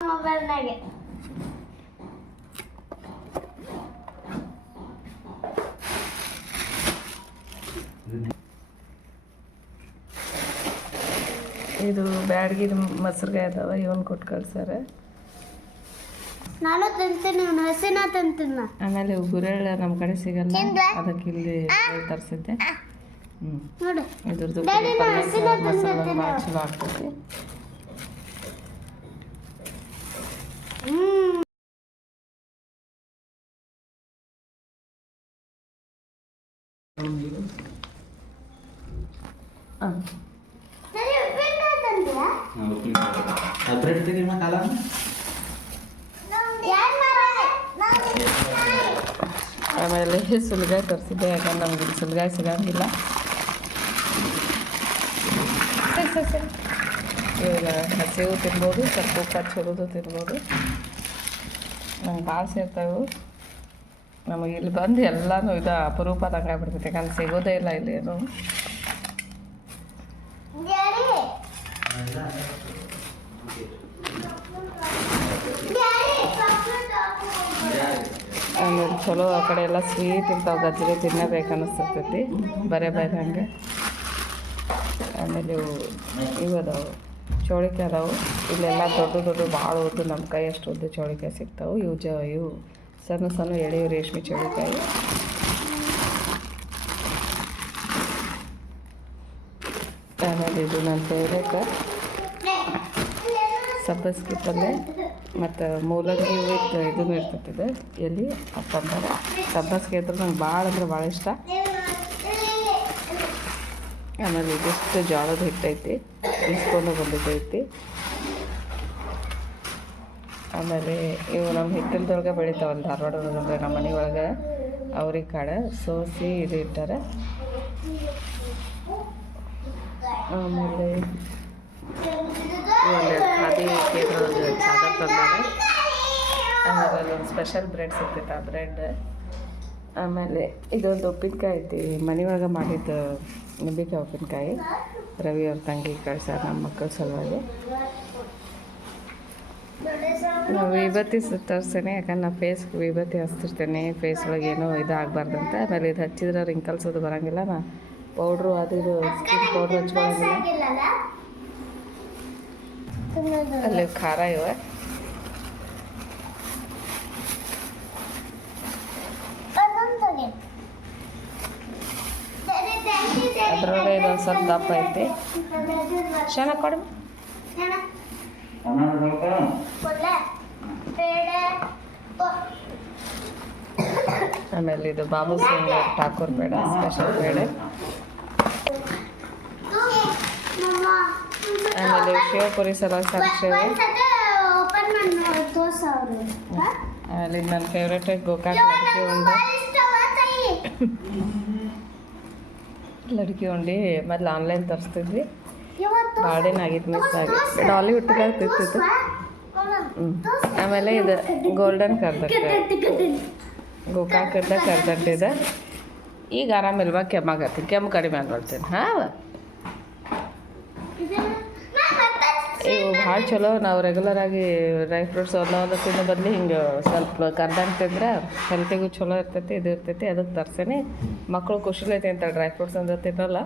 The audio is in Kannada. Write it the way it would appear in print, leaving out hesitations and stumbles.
ಮೊಬೈಲ್ನಾಗೆ ಇದು ಬ್ಯಾಡಗಿದ ಮೊಸರುಗಾಯಿ ಅದಾವ ಇವನ್ ಕೊಟ್ಟು ಕಳ್ಸಾರ. ನಾನು ತಿಂತೀನಿ, ಹಸಿನ ತಿಂತೀನಿ. ಆಮೇಲೆ ಇವು ಗುರೆಳ್ಳ ನಮ್ಮ ಕಡೆ ಸಿಗಲ್ಲ, ಅದಕ್ಕೆ ಇಲ್ಲಿ ತರಿಸಿದ್ದೆ. ನೋಡು ಇದ್ರದ್ದು ಮಸಾಲ ಭಾಳ ಚಲೋ ಆಗ್ತೈತಿ. ಆಮೇಲೆ ಸುಲ್ಗಾಯಿ ತರಿಸಿದ್ದೆ, ಯಾಕಂದ್ರೆ ನಮ್ಗೆ ಸುಲ್ಗಾಯಿ ಸಿಗಂಗಿಲ್ಲ. ಸರಿ ಇವಾಗ ಹಸಿವು ತಿನ್ಬೋದು, ಸ್ವಲ್ಪ ಉಪ್ಪು ಹಚ್ಚಿರೋದು ತಿನ್ಬೋದು. ನಂಗೆ ಭಾಳ ಸೇರ್ತಾವೆ. ನಮಗೆ ಇಲ್ಲಿ ಬಂದು ಎಲ್ಲನೂ ಇದು ಅಪರೂಪದಂಗೆ ಆಗ್ಬಿಡ್ತೈತೆ, ಯಾಕಂದ್ರೆ ಸಿಗೋದೇ ಇಲ್ಲ ಇಲ್ಲಿ ಏನು. ಆಮೇಲೆ ಚಲೋ ಆ ಕಡೆ ಎಲ್ಲ ಸ್ವೀಟ್ ಇರ್ತಾವೆ, ಗಜ್ಜರಿ ತಿನ್ನಬೇಕು ಅನ್ನಿಸ್ತೈತಿ ಬರೇ ಹಂಗೆ. ಆಮೇಲೆ ಇವು ಅದಾವೆ ಚೌಳಿಕಾಯಿ ಅದಾವೆ. ಇಲ್ಲೆಲ್ಲ ದೊಡ್ಡ ಭಾಳ ಉದ್ದು, ನಮ್ಮ ಕೈ ಅಷ್ಟು ಉದ್ದು ಚೌಳಿಕಾಯಿ ಸಿಗ್ತಾವೆ. ಇವು ಸಣ್ಣ ಸಣ್ಣ ಎಳೆಯು ರೇಷ್ಮೆ ಚೌಳಿಕಾಯಿ. ಆಮೇಲೆ ಇದು ನನ್ನ ಫೇವ್ರೇಟ್ ಸಬ್ಬಸ್ಗೆ ಪಲ್ಯ ಮತ್ತು ಮೂಲಂಗಿ ವಿತ್ ಇದೂ ಇರ್ತೈತಿದೆ ಎಲ್ಲಿ ಅಪ್ಪಂತಾರೆ. ಸಬ್ಬಸ್ಗೆ ಇದ್ರೆ ನಂಗೆ ಭಾಳ ಅಂದ್ರೆ ಭಾಳ ಇಷ್ಟ. ಆಮೇಲೆ ಇದಿಷ್ಟು ಜೋಳದ ಹಿಟ್ಟೈತಿ, ಇಸ್ಕೊಂಡು ಬಂದಿದ್ದೈತಿ. ಆಮೇಲೆ ಇವು ನಮ್ಮ ಹಿತ್ತಲದೊಳಗೆ ಬೆಳಿತಾವಲ್ಲ ಧಾರವಾಡ ಒಳಗೆ, ನಮ್ಮ ಮನೆ ಒಳಗೆ ಅವ್ರಿಗೆ ಕಾಳು ಸೋಸಿ ಇದು ಇಟ್ಟಾರೆ. ಆಮೇಲೆ ಒಂದು ಖಾದಿ ಕೇಂದ್ರದೊಳಗೆ ಚಾದರ್ ತಂದಾಗ ಆಮೇಲೆ ಅಲ್ಲೊಂದು ಸ್ಪೆಷಲ್ ಬ್ರೆಡ್ ಸಿಗ್ತೈತೆ, ಆ ಬ್ರೆಡ್. ಆಮೇಲೆ ಇದೊಂದು ಉಪ್ಪಿನಕಾಯಿ ಐತಿ, ಮನೆಯೊಳಗೆ ಮಾಡಿದ್ದು ನಿಂಬೆಕಾಯಿ ಉಪ್ಪಿನಕಾಯಿ. ರವಿ ಅವ್ರ ತಂಗಿ ಕಳ್ಸಾರ ನಮ್ಮ ಮಕ್ಕಳ ಸಲುವಾಗಿ. ನಾವು ವಿಭೂತಿ ತರಿಸ್ತೇನೆ, ಯಾಕಂದ್ರೆ ನಾನು ಫೇಸ್ಗೆ ವಿಭೂತಿ ಹಚ್ತಿರ್ತೇನೆ, ಫೇಸ್ ಒಳಗೆ ಏನೋ ಇದು ಆಗಬಾರ್ದಂತ. ಆಮೇಲೆ ಇದು ಹಚ್ಚಿದ್ರೆ ರಿಂಕಲ್ಸ್ ಅದು ಬರೋಂಗಿಲ್ಲ. ನಾ ಪೌಡ್ರು ಅದು ಇದು ಸ್ಕಿನ್ ಪೌಡ್ರ್ ಹಚ್ಕೊಳ್ಳೋಂಗಿಲ್ಲ. ಅಲ್ಲಿ ಖಾರ ಇವೆ. ಅದ್ರೊಳಗೆ ಇದೊಂದು ಸ್ವಲ್ಪ ದಪ್ಪ ಐತಿ. ಚೆನ್ನಾಗಿ ಕೊಡು. ಆಮೇಲೆ ಇದು ಬಾಬು ಸಿಂಗ್ ಠಾಕೂರ್ ಬೇಡ, ಸ್ಪೆಷಲ್ ಬೇಡ. ಆಮೇಲೆ ಶಿವಪುರಿ ಸಲಾಡ್ ಸಾಕ್ಷೇವೆ. ಆಮೇಲೆ ಇದು ನನ್ನ ಫೇವ್ರೇಟ್ ಗೋಕಾಕ್ ಲಡ್ಕಿ ಉಂಡಿ. ಮೊದಲು ಆನ್ಲೈನ್ ತರಿಸ್ತಿದ್ವಿ, ಭಾಳ ದಿನ ಆಗಿತ್ತು, ಮಿಸ್ ಆಗಿ ಡಾಲಿ ಹುಟ್ಟಿದಾಗ ತಿರ್ತಿತ್ತು. ಆಮೇಲೆ ಇದು ಗೋಲ್ಡನ್ ಕರ್ದಟ್ಟು, ಗೋಕಾಕದ ಕರ್ದಟ್ಟಿದೆ. ಈಗ ಆರಾಮಿಲ್ವಾ, ಕೆಮ್ಮಾಗತ್ತೀನಿ, ಕೆಮ್ಮು ಕಡಿಮೆ ಆಗ್ಬಿಡ್ತೀನಿ. ಹಾಂ, ಇವು ಭಾಳ ಚಲೋ. ನಾವು ರೆಗ್ಯುಲರಾಗಿ ಡ್ರೈ ಫ್ರೂಟ್ಸ್ ಒಂದೊಂದು ತಿನ್ನೋ ಬದಲು ಹಿಂಗೆ ಸ್ವಲ್ಪ ಕರ್ದಂಗೆ ತಿಂದ್ರೆ ಹೆಲ್ತಿಗೂ ಚಲೋ ಇರ್ತೈತಿ, ಇದು ಇರ್ತೈತಿ. ಅದಕ್ಕೆ ತರ್ಸೇನೆ. ಮಕ್ಕಳು ಖುಷಿಲೈತಿ ಅಂತ ಡ್ರೈ ಫ್ರೂಟ್ಸ್ ಅಂದ್ರೆ ತಿನ್ನಲ್ಲ.